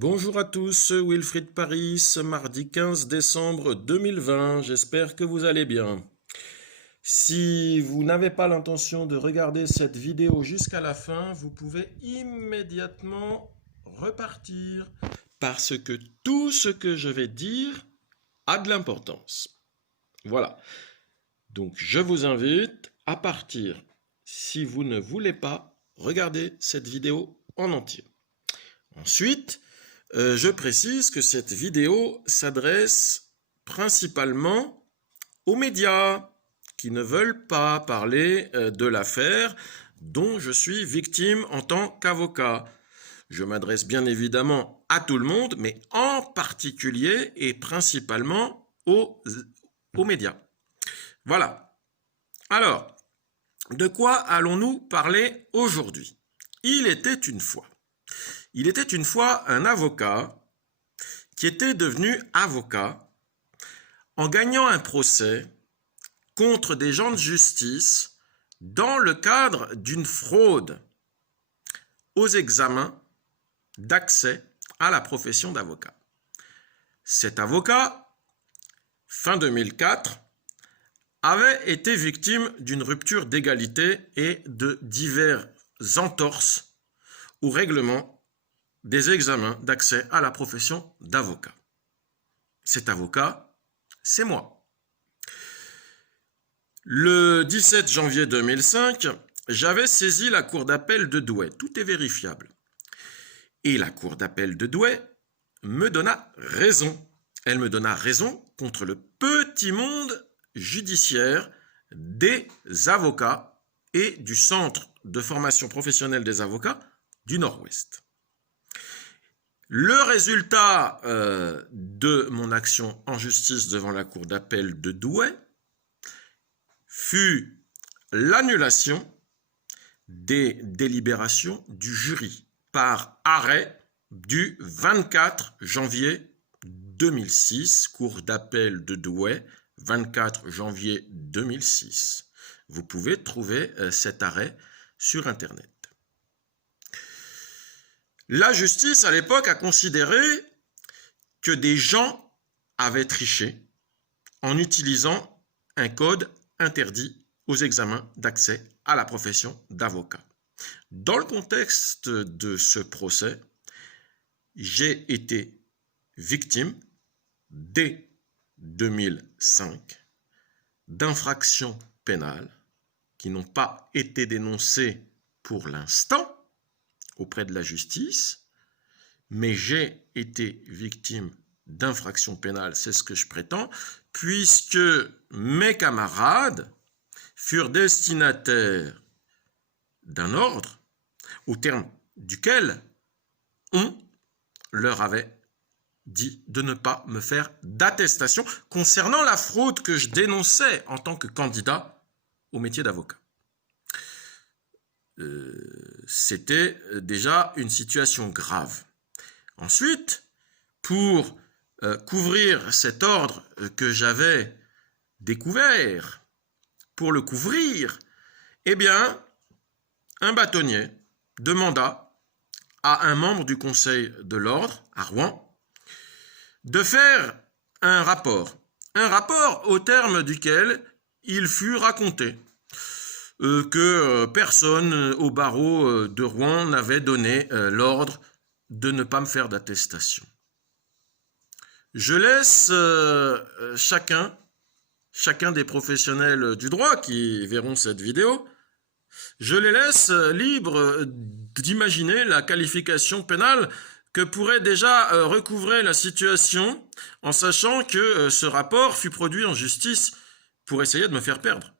Bonjour à tous, Wilfried Paris, mardi 15 décembre 2020, j'espère que vous allez bien. Si vous n'avez pas l'intention de regarder cette vidéo jusqu'à la fin, vous pouvez immédiatement repartir parce que tout ce que je vais dire a de l'importance. Voilà, donc je vous invite à partir si vous ne voulez pas regarder cette vidéo en entier. Ensuite, je précise que cette vidéo s'adresse principalement aux médias qui ne veulent pas parler de l'affaire dont je suis victime en tant qu'avocat. Je m'adresse bien évidemment à tout le monde, mais en particulier et principalement aux médias. Voilà. Alors, de quoi allons-nous parler aujourd'hui ? Il était une fois un avocat qui était devenu avocat en gagnant un procès contre des gens de justice dans le cadre d'une fraude aux examens d'accès à la profession d'avocat. Cet avocat, fin 2004, avait été victime d'une rupture d'égalité et de divers entorses au règlement des examens d'accès à la profession d'avocat. Cet avocat, c'est moi. Le 17 janvier 2005, j'avais saisi la cour d'appel de Douai. Tout est vérifiable. Et la cour d'appel de Douai me donna raison. Elle me donna raison contre le petit monde judiciaire des avocats et du Centre de formation professionnelle des avocats du Nord-Ouest. Le résultat de mon action en justice devant la cour d'appel de Douai fut l'annulation des délibérations du jury par arrêt du 24 janvier 2006, cour d'appel de Douai, 24 janvier 2006. Vous pouvez trouver cet arrêt sur Internet. La justice, à l'époque, a considéré que des gens avaient triché en utilisant un code interdit aux examens d'accès à la profession d'avocat. Dans le contexte de ce procès, j'ai été victime, dès 2005, d'infractions pénales qui n'ont pas été dénoncées pour l'instant auprès de la justice, mais j'ai été victime d'infractions pénales, c'est ce que je prétends, puisque mes camarades furent destinataires d'un ordre au terme duquel on leur avait dit de ne pas me faire d'attestation concernant la fraude que je dénonçais en tant que candidat au métier d'avocat. C'était déjà une situation grave. Ensuite, pour couvrir cet ordre que j'avais découvert, pour le couvrir, eh bien, un bâtonnier demanda à un membre du conseil de l'ordre, à Rouen, de faire un rapport au terme duquel il fut raconté que personne au barreau de Rouen n'avait donné l'ordre de ne pas me faire d'attestation. Je laisse chacun des professionnels du droit qui verront cette vidéo, je les laisse libres d'imaginer la qualification pénale que pourrait déjà recouvrer la situation en sachant que ce rapport fut produit en justice pour essayer de me faire perdre.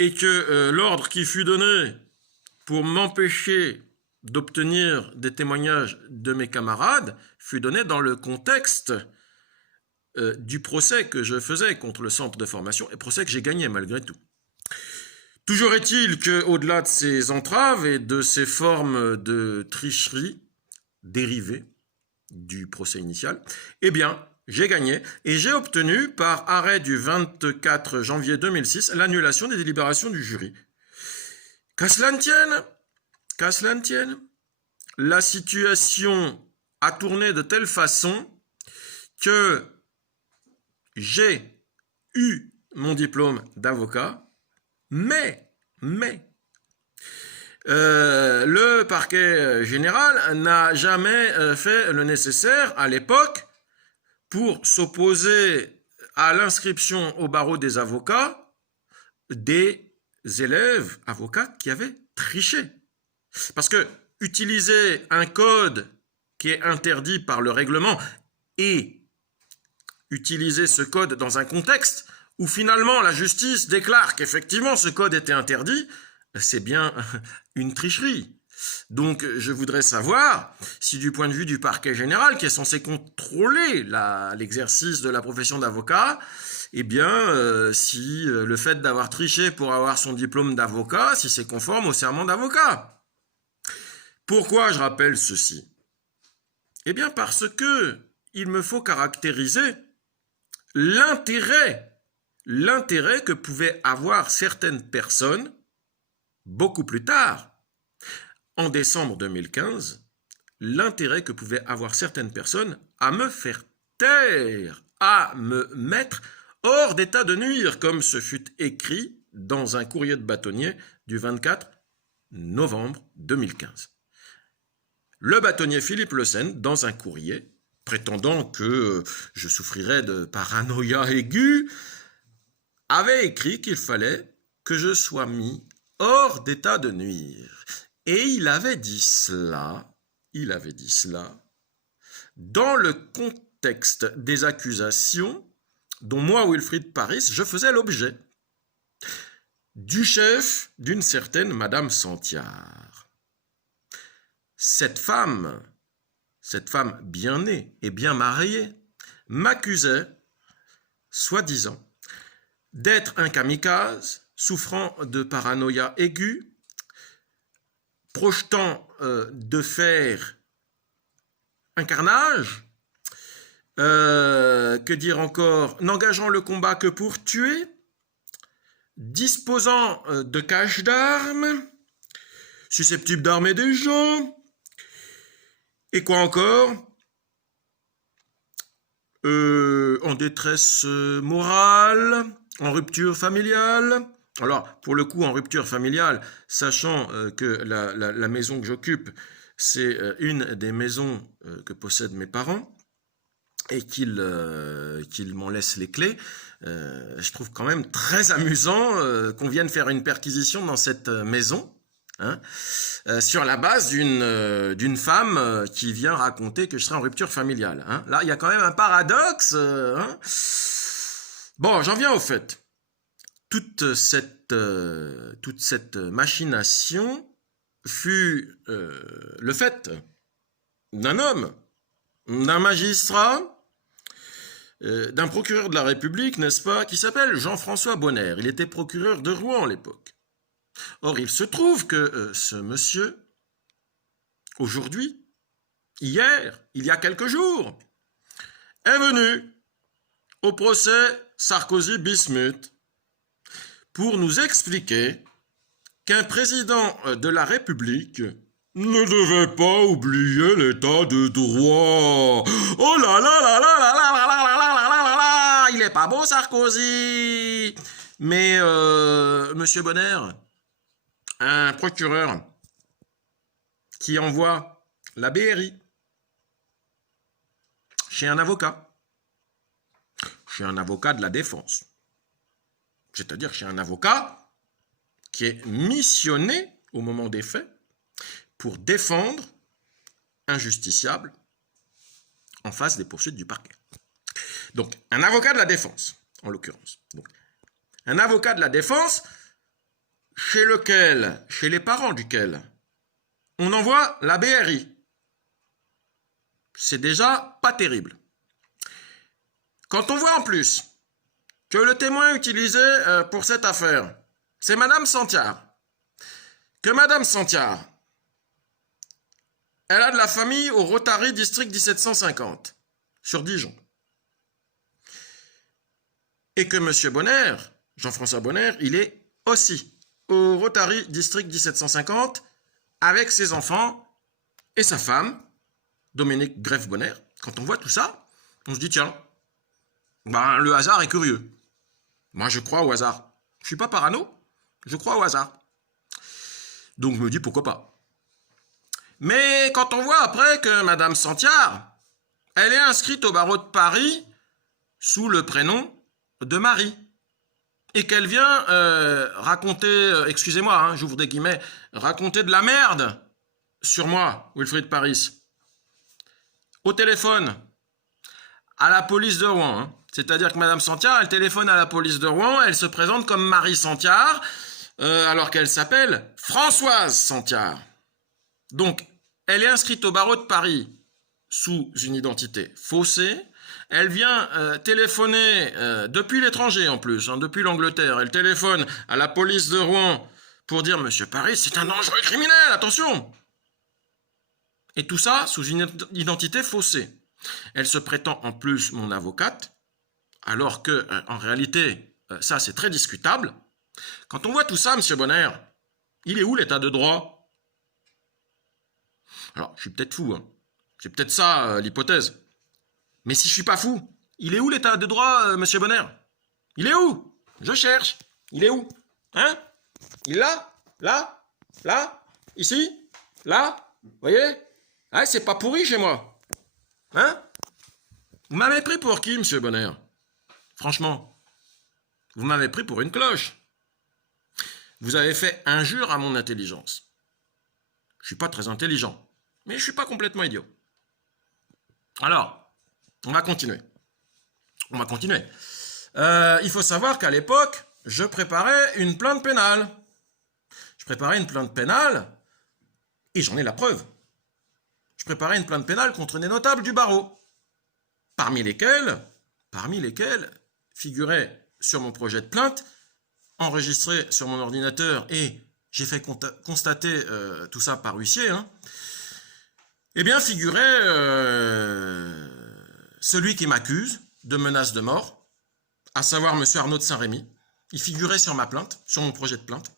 Et que l'ordre qui fut donné pour m'empêcher d'obtenir des témoignages de mes camarades fut donné dans le contexte du procès que je faisais contre le centre de formation, et procès que j'ai gagné malgré tout. Toujours est-il qu'au-delà de ces entraves et de ces formes de tricherie dérivées du procès initial, eh bien, j'ai gagné et j'ai obtenu, par arrêt du 24 janvier 2006, l'annulation des délibérations du jury. Qu'à cela ne tienne, la situation a tourné de telle façon que j'ai eu mon diplôme d'avocat, mais le parquet général n'a jamais fait le nécessaire à l'époque pour s'opposer à l'inscription au barreau des avocats des élèves avocats qui avaient triché. Parce que utiliser un code qui est interdit par le règlement et utiliser ce code dans un contexte où finalement la justice déclare qu'effectivement ce code était interdit, c'est bien une tricherie. Donc je voudrais savoir si du point de vue du parquet général qui est censé contrôler l'exercice de la profession d'avocat, eh bien si le fait d'avoir triché pour avoir son diplôme d'avocat, si c'est conforme au serment d'avocat. Pourquoi je rappelle ceci? Eh bien parce que il me faut caractériser l'intérêt que pouvaient avoir certaines personnes beaucoup plus tard, en décembre 2015, l'intérêt que pouvaient avoir certaines personnes à me faire taire, à me mettre hors d'état de nuire, comme ce fut écrit dans un courrier de bâtonnier du 24 novembre 2015. Le bâtonnier Philippe Le Sen, dans un courrier, prétendant que je souffrirais de paranoïa aiguë, avait écrit qu'il fallait que je sois mis hors d'état de nuire. Et il avait dit cela dans le contexte des accusations dont moi, Wilfried Paris, je faisais l'objet, du chef d'une certaine Madame Santiard. Cette femme bien née et bien mariée, m'accusait, soi-disant, d'être un kamikaze, souffrant de paranoïa aiguë, projetant de faire un carnage, que dire encore, n'engageant le combat que pour tuer, disposant de caches d'armes, susceptible d'armer des gens, et quoi encore, en détresse morale, en rupture familiale. Alors, pour le coup, en rupture familiale, sachant que la maison que j'occupe, c'est une des maisons que possèdent mes parents, et qu'ils m'en laissent les clés, je trouve quand même très amusant qu'on vienne faire une perquisition dans cette maison, hein, sur la base d'une femme qui vient raconter que je serai en rupture familiale. Hein. Là, il y a quand même un paradoxe. Hein. Bon, j'en viens au fait. Toute cette machination fut le fait d'un homme, d'un magistrat, d'un procureur de la République, n'est-ce pas, qui s'appelle Jean-François Bonner. Il était procureur de Rouen à l'époque. Or, il se trouve que ce monsieur, aujourd'hui, hier, il y a quelques jours, est venu au procès Sarkozy-Bismuth pour nous expliquer qu'un président de la République ne devait pas oublier l'état de droit. Oh là là là là là là là là là là là là, il est pas beau Sarkozy. Mais Monsieur Bonner, un procureur qui envoie la BRI chez un avocat de la défense, c'est-à-dire chez un avocat qui est missionné au moment des faits pour défendre un justiciable en face des poursuites du parquet. Donc, un avocat de la défense, en l'occurrence. Donc, un avocat de la défense chez les parents duquel on envoie la BRI. C'est déjà pas terrible. Quand on voit en plus que le témoin utilisé pour cette affaire, c'est Madame Santiard, que Madame Santiard, elle a de la famille au Rotary District 1750, sur Dijon. Et que M. Bonner, Jean-François Bonner, il est aussi au Rotary District 1750 avec ses enfants et sa femme Dominique Greff-Bonner, quand on voit tout ça, on se dit, tiens, ben, le hasard est curieux. Moi, je crois au hasard. Je suis pas parano, je crois au hasard. Donc, je me dis, pourquoi pas. Mais quand on voit après que Madame Santiard, elle est inscrite au barreau de Paris sous le prénom de Marie, et qu'elle vient raconter, excusez-moi, hein, j'ouvre des guillemets, raconter de la merde sur moi, Wilfried Paris, au téléphone, à la police de Rouen. Hein. C'est-à-dire que Madame Santiard, elle téléphone à la police de Rouen, elle se présente comme Marie Santiard, alors qu'elle s'appelle Françoise Santiard. Donc, elle est inscrite au barreau de Paris sous une identité faussée. Elle vient téléphoner depuis l'étranger en plus, hein, depuis l'Angleterre. Elle téléphone à la police de Rouen pour dire « Monsieur Paris, c'est un dangereux criminel, attention !» Et tout ça sous une identité faussée. Elle se prétend en plus mon avocate, alors que, en réalité, ça c'est très discutable. Quand on voit tout ça, Monsieur Bonner, il est où l'état de droit? Alors, je suis peut-être fou, hein. C'est peut-être ça l'hypothèse. Mais si je suis pas fou, il est où l'état de droit, Monsieur Bonner? Il est où? Je cherche. Il est où? Hein? Il est là? Là? Là? Ici? Là? Vous voyez? Ah, c'est pas pourri chez moi. Hein? Vous m'avez pris pour qui, Monsieur Bonner? Franchement, vous m'avez pris pour une cloche. Vous avez fait injure à mon intelligence. Je suis pas très intelligent, mais je suis pas complètement idiot. Alors, on va continuer. Il faut savoir qu'à l'époque, je préparais une plainte pénale. Et j'en ai la preuve. Je préparais une plainte pénale contre des notables du barreau, parmi lesquels figurait sur mon projet de plainte, enregistré sur mon ordinateur, et j'ai fait constater tout ça par huissier, hein, eh bien figurait celui qui m'accuse de menace de mort, à savoir M. Arnaud de Saint-Rémy. Il figurait sur ma plainte, sur mon projet de plainte.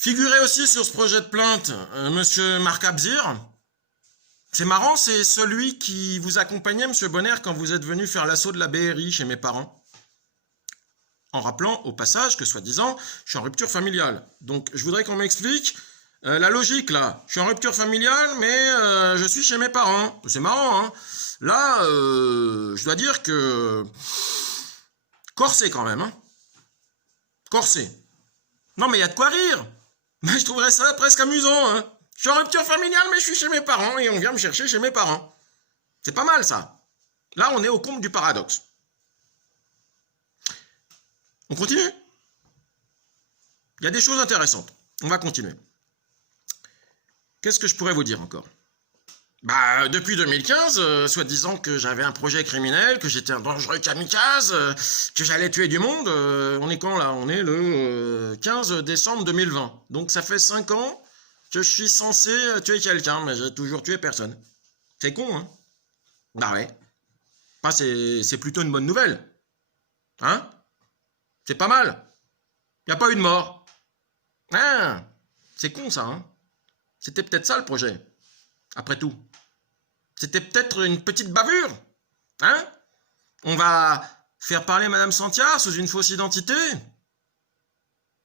Figurait aussi sur ce projet de plainte M. Marc Abzir. C'est marrant, c'est celui qui vous accompagnait, M. Bonner, quand vous êtes venu faire l'assaut de la BRI chez mes parents. En rappelant au passage que, soi-disant, je suis en rupture familiale. Donc, je voudrais qu'on m'explique la logique, là. Je suis en rupture familiale, mais je suis chez mes parents. C'est marrant, hein. Là, je dois dire que... Corsé, quand même, hein. Corsé. Non, mais il y a de quoi rire. Mais je trouverais ça presque amusant, hein. Je suis en rupture familiale, mais je suis chez mes parents, et on vient me chercher chez mes parents. C'est pas mal, ça. Là, on est au comble du paradoxe. On continue? Il y a des choses intéressantes. On va continuer. Qu'est-ce que je pourrais vous dire encore? Bah, depuis 2015, soi-disant que j'avais un projet criminel, que j'étais un dangereux kamikaze, que j'allais tuer du monde. On est quand là? On est le 15 décembre 2020. Donc ça fait 5 ans que je suis censé tuer quelqu'un, mais j'ai toujours tué personne. C'est con, hein? Bah ouais. Bah, c'est plutôt une bonne nouvelle. Hein? C'est pas mal. Il n'y a pas eu de mort. Ah, c'est con ça, hein? C'était peut-être ça le projet. Après tout. C'était peut-être une petite bavure. Hein? On va faire parler Madame Santiard sous une fausse identité.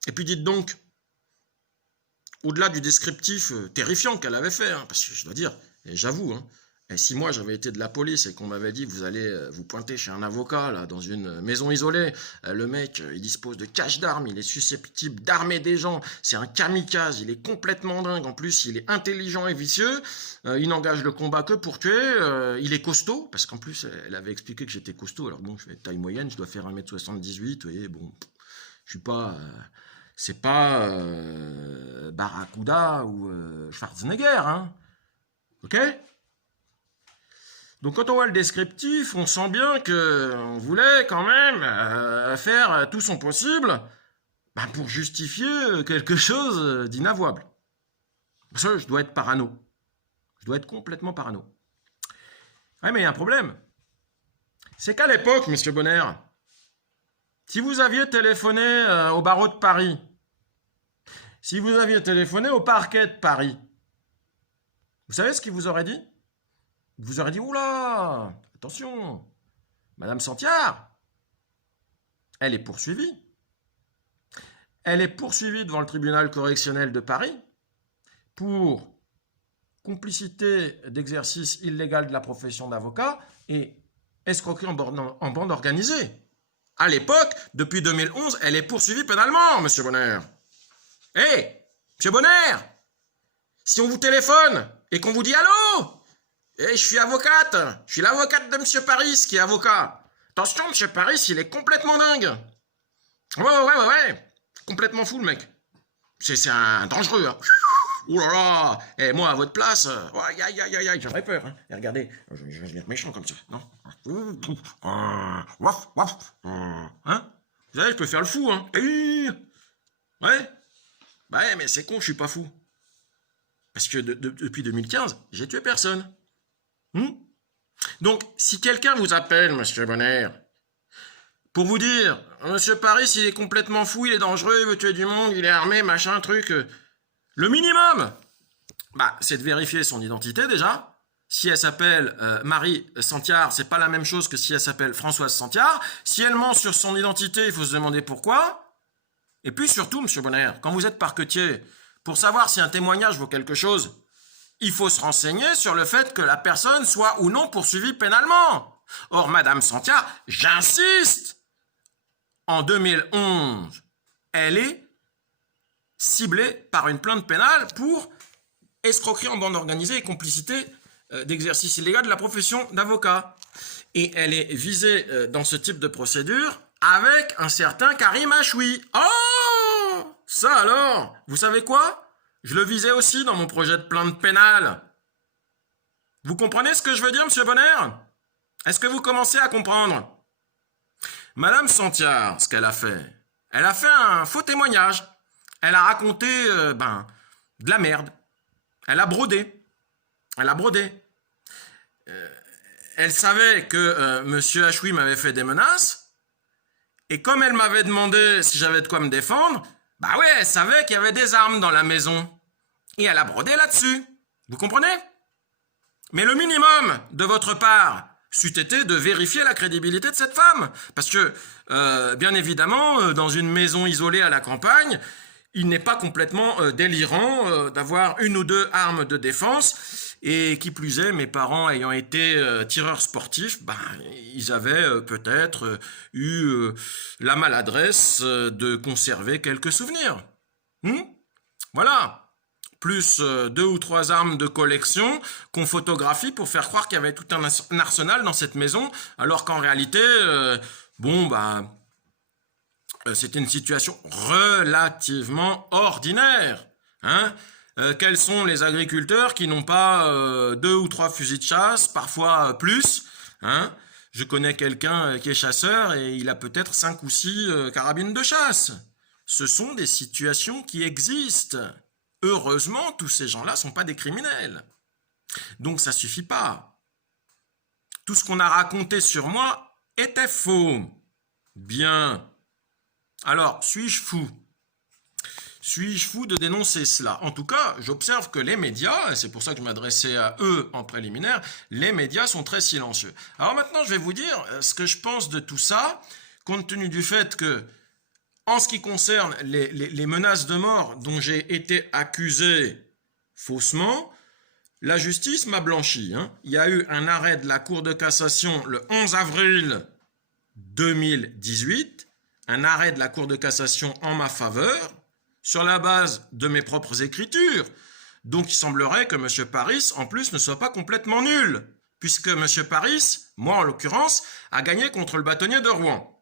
Et puis dites donc, au-delà du descriptif terrifiant qu'elle avait fait, hein, parce que je dois dire, et j'avoue, hein, et si moi j'avais été de la police et qu'on m'avait dit vous allez vous pointer chez un avocat là dans une maison isolée, le mec il dispose de cache d'armes, il est susceptible d'armer des gens, c'est un kamikaze, il est complètement dingue, en plus il est intelligent et vicieux, il n'engage le combat que pour tuer, il est costaud, parce qu'en plus elle avait expliqué que j'étais costaud, alors bon je fais taille moyenne, je dois faire 1m78, vous voyez, bon, je suis pas... c'est pas Barracuda ou Schwarzenegger, hein, ok? Donc quand on voit le descriptif, on sent bien qu'on voulait quand même faire tout son possible pour justifier quelque chose d'inavouable. Parce que je dois être parano. Je dois être complètement parano. Ouais, mais il y a un problème. C'est qu'à l'époque, Monsieur Bonner, si vous aviez téléphoné au barreau de Paris, si vous aviez téléphoné au parquet de Paris, Vous savez ce qu'il vous aurait dit? Il vous aurait dit, oula, attention, Madame Santiard, elle est poursuivie. Elle est poursuivie devant le tribunal correctionnel de Paris pour complicité d'exercice illégal de la profession d'avocat et escroquerie en bande organisée. À l'époque, depuis 2011, elle est poursuivie pénalement, Monsieur Bonner. Hé, Monsieur Bonner, si on vous téléphone et qu'on vous dit « Allô, je suis avocate, je suis l'avocate de Monsieur Paris qui est avocat. Attention, Monsieur Paris, il est complètement dingue. Ouais. Complètement fou, le mec. C'est un dangereux, hein. Oh là là. Et moi, à votre place, aïe, j'aurais peur, hein. Et regardez, je vais être méchant comme ça, non? Hein? Vous savez, je peux faire le fou, hein. Ouais. Bah ouais, mais c'est con, je suis pas fou. Parce que depuis 2015, j'ai tué personne. Donc, si quelqu'un vous appelle, Monsieur Bonner, pour vous dire, Monsieur Paris, il est complètement fou, il est dangereux, il veut tuer du monde, il est armé, machin, truc. Le minimum, c'est de vérifier son identité déjà. Si elle s'appelle Marie Santiard, c'est pas la même chose que si elle s'appelle Françoise Santiard. Si elle ment sur son identité, il faut se demander pourquoi. Et puis surtout, Monsieur Bonner, quand vous êtes parquetier, pour savoir si un témoignage vaut quelque chose, il faut se renseigner sur le fait que la personne soit ou non poursuivie pénalement. Or, Madame Santiard, j'insiste, en 2011, elle est ciblée par une plainte pénale pour escroquerie en bande organisée et complicité d'exercice illégal de la profession d'avocat. Et elle est visée dans ce type de procédure avec un certain Karim Achoui. Oh, ça alors, vous savez quoi? Je le visais aussi dans mon projet de plainte pénale. Vous comprenez ce que je veux dire, Monsieur Bonner? Est-ce que vous commencez à comprendre? Madame Santiard, ce qu'elle a fait un faux témoignage. Elle a raconté, de la merde. Elle a brodé. Elle savait que Monsieur Achoui m'avait fait des menaces. Et comme elle m'avait demandé si j'avais de quoi me défendre, elle savait qu'il y avait des armes dans la maison. Et elle a brodé là-dessus. Vous comprenez? Mais le minimum de votre part c'eût été de vérifier la crédibilité de cette femme. Parce que, bien évidemment, dans une maison isolée à la campagne, il n'est pas complètement délirant d'avoir une ou deux armes de défense. Et qui plus est, mes parents ayant été tireurs sportifs, ils avaient peut-être eu la maladresse de conserver quelques souvenirs. Voilà. Plus 2 ou 3 armes de collection qu'on photographie pour faire croire qu'il y avait tout un arsenal dans cette maison, alors qu'en réalité, c'était une situation relativement ordinaire. Quels sont les agriculteurs qui n'ont pas 2 ou 3 fusils de chasse, parfois plus? Je connais quelqu'un qui est chasseur et il a peut-être 5 ou 6 carabines de chasse. Ce sont des situations qui existent. Heureusement, tous ces gens-là ne sont pas des criminels. Donc ça ne suffit pas. Tout ce qu'on a raconté sur moi était faux. Bien. Alors, suis-je fou? Suis-je fou de dénoncer cela? En tout cas, j'observe que les médias, et c'est pour ça que je m'adressais à eux en préliminaire, les médias sont très silencieux. Alors maintenant, je vais vous dire ce que je pense de tout ça, compte tenu du fait que, en ce qui concerne les menaces de mort dont j'ai été accusé faussement, la justice m'a blanchi. Il y a eu un arrêt de la Cour de cassation le 11 avril 2018, un arrêt de la Cour de cassation en ma faveur, sur la base de mes propres écritures. Donc il semblerait que M. Paris, en plus, ne soit pas complètement nul, puisque M. Paris, moi en l'occurrence, a gagné contre le bâtonnier de Rouen.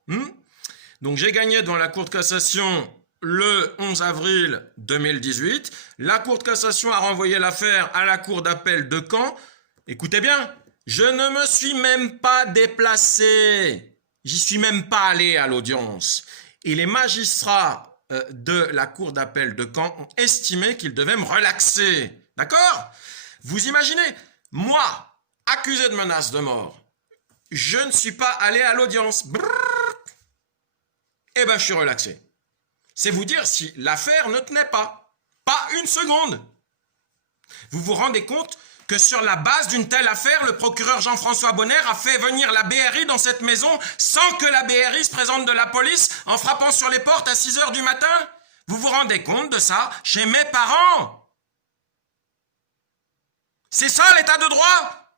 Donc j'ai gagné devant la Cour de cassation le 11 avril 2018. La Cour de cassation a renvoyé l'affaire à la Cour d'appel de Caen. Écoutez bien, je ne me suis même pas déplacé. J'y suis même pas allé à l'audience. Et les magistrats de la Cour d'appel de Caen ont estimé qu'ils devaient me relaxer. D'accord? Vous imaginez, moi, accusé de menace de mort, je ne suis pas allé à l'audience. Eh ben, je suis relaxé. C'est vous dire si l'affaire ne tenait pas. Pas une seconde. Vous vous rendez compte que sur la base d'une telle affaire, le procureur Jean-François Bonner a fait venir la BRI dans cette maison sans que la BRI se présente de la police en frappant sur les portes à 6 heures du matin? Vous vous rendez compte de ça chez mes parents? C'est ça l'état de droit?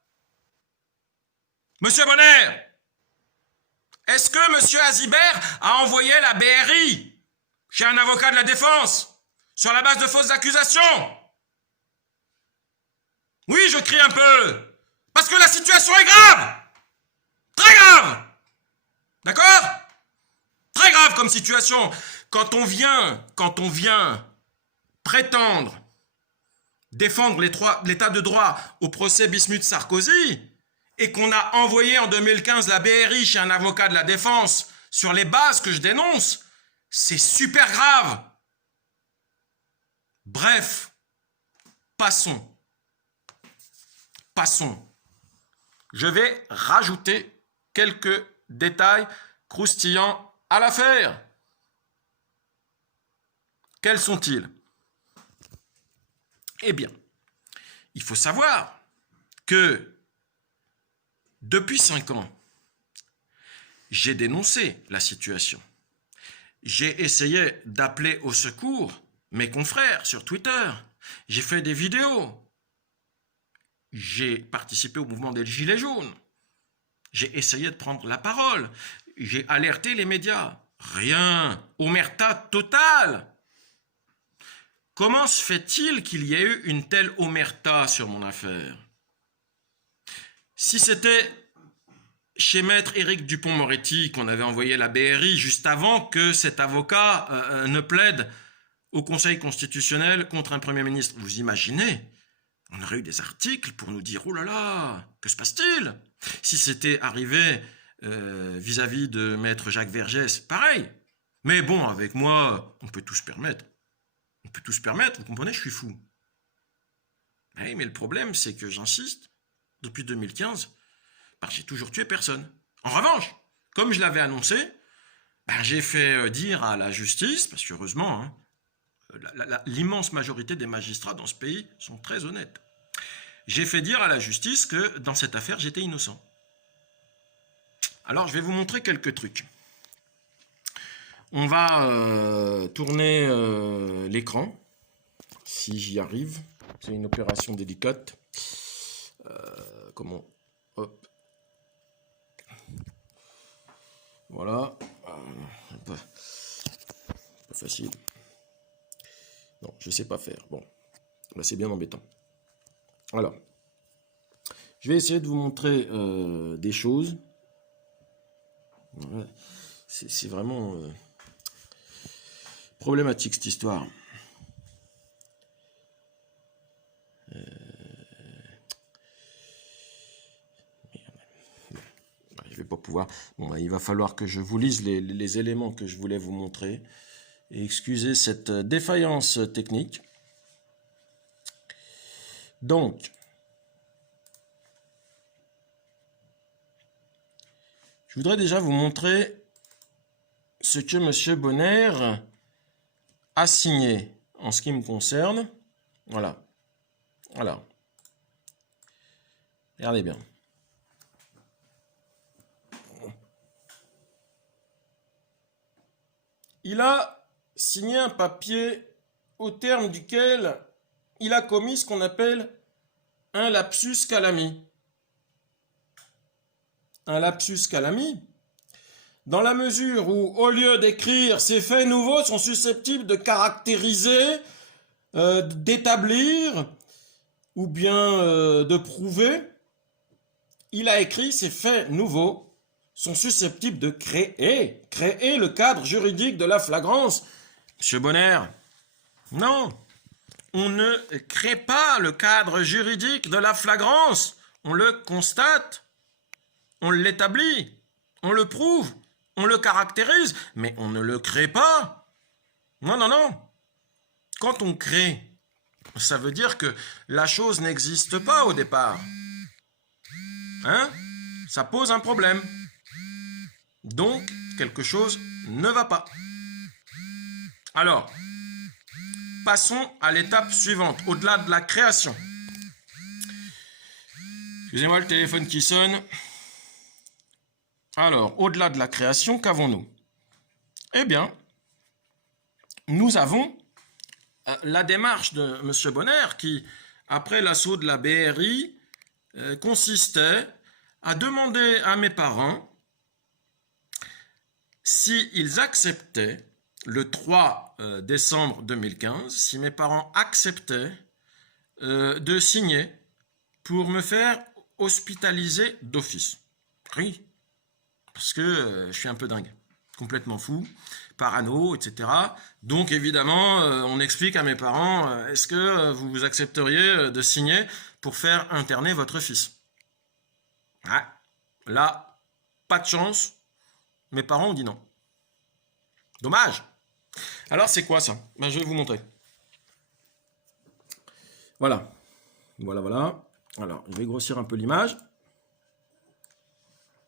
Monsieur Bonner, est-ce que monsieur Azibert a envoyé la BRI chez un avocat de la défense sur la base de fausses accusations? Oui, je crie un peu, parce que la situation est grave, très grave, d'accord? Très grave comme situation. Quand on vient prétendre défendre l'état de droit au procès Bismuth-Sarkozy et qu'on a envoyé en 2015 la BRI chez un avocat de la défense sur les bases que je dénonce, c'est super grave. Bref, passons. Je vais rajouter quelques détails croustillants à l'affaire. Quels sont-ils? Eh bien, il faut savoir que depuis 5 ans, j'ai dénoncé la situation. J'ai essayé d'appeler au secours mes confrères sur Twitter. J'ai fait des vidéos. J'ai participé au mouvement des Gilets jaunes. J'ai essayé de prendre la parole. J'ai alerté les médias. Rien. Omerta totale. Comment se fait-il qu'il y ait eu une telle omerta sur mon affaire? Si c'était chez Maître Éric Dupond-Moretti qu'on avait envoyé la BRI juste avant que cet avocat ne plaide au Conseil constitutionnel contre un Premier ministre, vous imaginez? On aurait eu des articles pour nous dire « Oh là là, que se passe-t-il » Si c'était arrivé vis-à-vis de Maître Jacques Vergès, pareil. Mais bon, avec moi, on peut tout se permettre. On peut tout se permettre, vous comprenez, je suis fou. Oui, mais le problème, c'est que j'insiste, depuis 2015, j'ai toujours tué personne. En revanche, comme je l'avais annoncé, j'ai fait dire à la justice, parce qu'heureusement, l'immense majorité des magistrats dans ce pays sont très honnêtes. J'ai fait dire à la justice que dans cette affaire, j'étais innocent. Alors, je vais vous montrer quelques trucs. On va tourner l'écran, si j'y arrive. C'est une opération délicate. Comment? Hop. Voilà. Pas facile. Non, je ne sais pas faire. Bon, c'est bien embêtant. Alors, je vais essayer de vous montrer des choses. Voilà. C'est vraiment problématique cette histoire. Je vais pas pouvoir. Bon, il va falloir que je vous lise les éléments que je voulais vous montrer. Et excusez cette défaillance technique. Donc, je voudrais déjà vous montrer ce que M. Bonner a signé en ce qui me concerne. Voilà. Voilà. Regardez bien. Il a signé un papier au terme duquel il a commis ce qu'on appelle un lapsus calami. Un lapsus calami, dans la mesure où, au lieu d'écrire « ces faits nouveaux sont susceptibles de caractériser, d'établir ou bien de prouver », il a écrit « ces faits nouveaux sont susceptibles de créer le cadre juridique de la flagrance ». Monsieur Bonner, non, on ne crée pas le cadre juridique de la flagrance, on le constate, on l'établit, on le prouve, on le caractérise, mais on ne le crée pas. Non, non, non. Quand on crée, ça veut dire que la chose n'existe pas au départ. Hein? Ça pose un problème. Donc, quelque chose ne va pas. Alors, passons à l'étape suivante, au-delà de la création. Excusez-moi le téléphone qui sonne. Alors, au-delà de la création, qu'avons-nous? Eh bien, nous avons la démarche de M. Bonner qui, après l'assaut de la BRI, consistait à demander à mes parents s'ils acceptaient, le 3 décembre 2015, si mes parents acceptaient de signer pour me faire hospitaliser d'office. Oui, parce que je suis un peu dingue, complètement fou, parano, etc. Donc évidemment, on explique à mes parents, est-ce que vous accepteriez de signer pour faire interner votre fils? Ouais. Là, pas de chance, mes parents ont dit non. Dommage. Alors c'est quoi ça? Ben, je vais vous montrer. Voilà. Voilà. Alors, je vais grossir un peu l'image.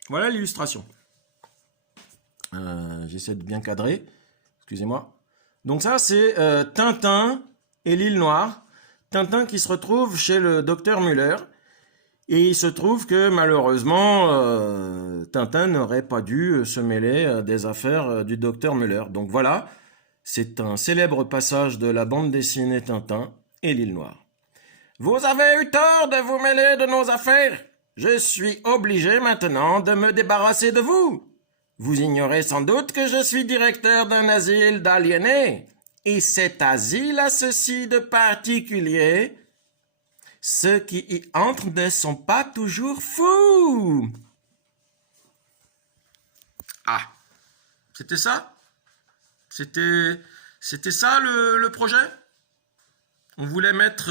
Voilà l'illustration. J'essaie de bien cadrer. Excusez-moi. Donc ça, c'est Tintin et l'île Noire. Tintin qui se retrouve chez le docteur Muller. Et il se trouve que malheureusement, Tintin n'aurait pas dû se mêler des affaires du docteur Muller. Donc voilà, c'est un célèbre passage de la bande dessinée Tintin et l'île Noire. Vous avez eu tort de vous mêler de nos affaires. Je suis obligé maintenant de me débarrasser de vous. Vous ignorez sans doute que je suis directeur d'un asile d'aliénés. Et cet asile a ceci de particulier. Ceux qui y entrent ne sont pas toujours fous. Ah, c'était ça? C'était ça le projet? On voulait mettre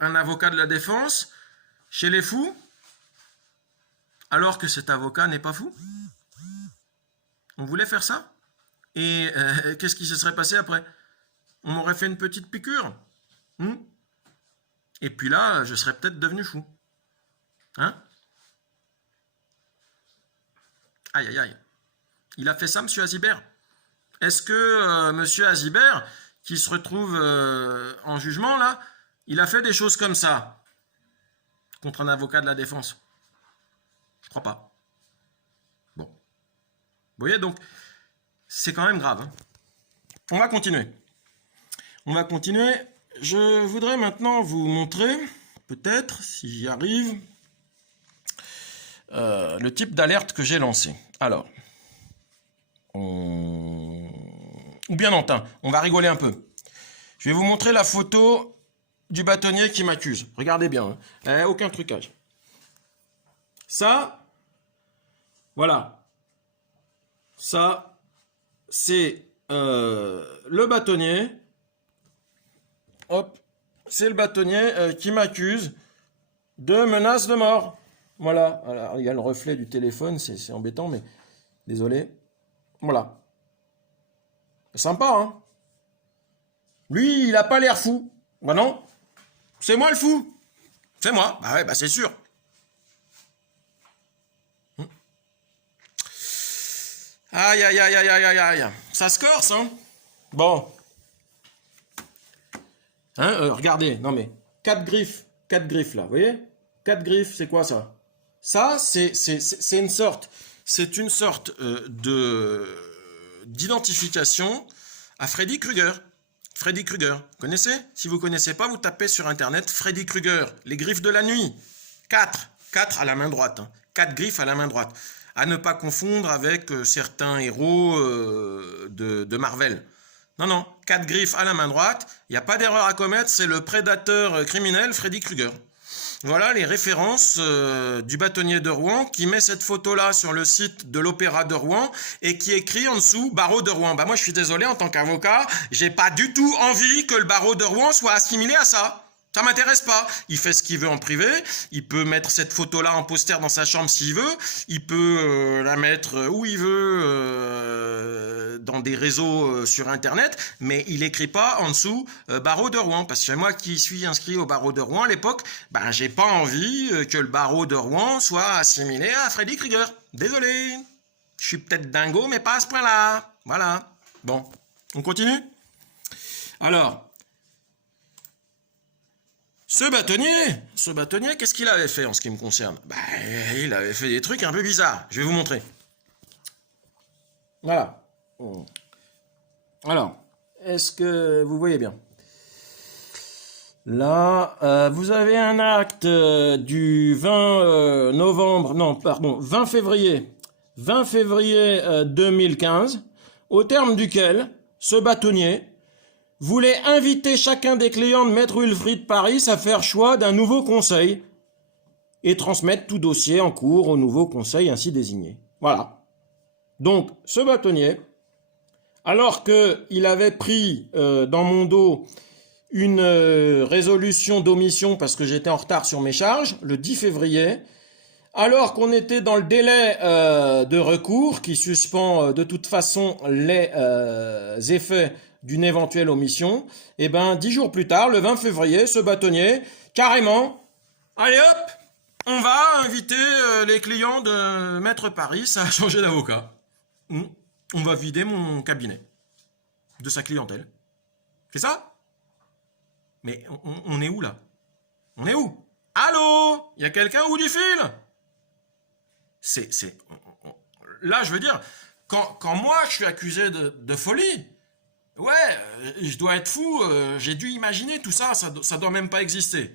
un avocat de la défense chez les fous, alors que cet avocat n'est pas fou. On voulait faire ça. Et qu'est-ce qui se serait passé après? On m'aurait fait une petite piqûre. Et puis là, je serais peut-être devenu fou. Hein? Aïe, aïe, aïe. Il a fait ça, M. Azibert. Est-ce que M. Azibert, qui se retrouve en jugement, là, il a fait des choses comme ça contre un avocat de la défense? Je crois pas. Bon. Vous voyez, donc, c'est quand même grave. Hein. On va continuer. Je voudrais maintenant vous montrer, peut-être, si j'y arrive, le type d'alerte que j'ai lancé. Alors, ou bien non, on va rigoler un peu. Je vais vous montrer la photo du bâtonnier qui m'accuse. Regardez bien, hein. Aucun trucage. Ça, voilà. Ça, c'est le bâtonnier. Hop, c'est le bâtonnier qui m'accuse de menace de mort. Voilà, alors, il y a le reflet du téléphone, c'est embêtant, mais désolé. Voilà. Sympa, hein? Lui, il a pas l'air fou. Bah non, c'est moi le fou. C'est moi. Bah ouais, bah c'est sûr. Aïe, aïe, aïe, aïe, aïe, aïe. Ça se corse, hein? Bon. Hein, regardez, non mais, 4 griffes là, vous voyez? 4 griffes, c'est quoi ça? Ça, c'est une sorte d'identification à Freddy Krueger. Freddy Krueger, connaissez? Si vous connaissez pas, vous tapez sur internet Freddy Krueger, les griffes de la nuit. 4 à la main droite, hein. 4 griffes à la main droite. À ne pas confondre avec certains héros de Marvel. Non, 4 griffes à la main droite, il n'y a pas d'erreur à commettre, c'est le prédateur criminel Freddy Krueger. Voilà les références du bâtonnier de Rouen qui met cette photo-là sur le site de l'Opéra de Rouen et qui écrit en dessous barreau de Rouen. Bah moi je suis désolé, en tant qu'avocat, j'ai pas du tout envie que le barreau de Rouen soit assimilé à ça. Ça m'intéresse pas. Il fait ce qu'il veut en privé. Il peut mettre cette photo-là en poster dans sa chambre s'il veut. Il peut la mettre où il veut dans des réseaux sur Internet. Mais il écrit pas en dessous barreau de Rouen. Parce que moi qui suis inscrit au barreau de Rouen à l'époque, ben j'ai pas envie que le barreau de Rouen soit assimilé à Freddy Krueger. Désolé. Je suis peut-être dingo, mais pas à ce point-là. Voilà. Bon, on continue? Alors... Ce bâtonnier, qu'est-ce qu'il avait fait en ce qui me concerne? Bah, il avait fait des trucs un peu bizarres. Je vais vous montrer. Voilà. Alors, est-ce que vous voyez bien? Là, vous avez un acte du 20 novembre, non, pardon, 20 février 2015, au terme duquel ce bâtonnier voulait inviter chacun des clients de Maître Wilfried Paris à faire choix d'un nouveau conseil et transmettre tout dossier en cours au nouveau conseil ainsi désigné. Voilà. Donc, ce bâtonnier, alors qu'il avait pris dans mon dos une résolution d'omission parce que j'étais en retard sur mes charges, le 10 février, alors qu'on était dans le délai de recours qui suspend de toute façon les effets d'une éventuelle omission, et ben 10 jours plus tard, le 20 février, ce bâtonnier, carrément, allez hop, on va inviter les clients de Maître Paris à changer d'avocat. On va vider mon cabinet de sa clientèle. C'est ça? Mais on est où là? On est où? Allô? Il y a quelqu'un au bout du fil? Là, je veux dire, quand moi je suis accusé de folie, ouais, je dois être fou, j'ai dû imaginer tout ça, ça doit même pas exister.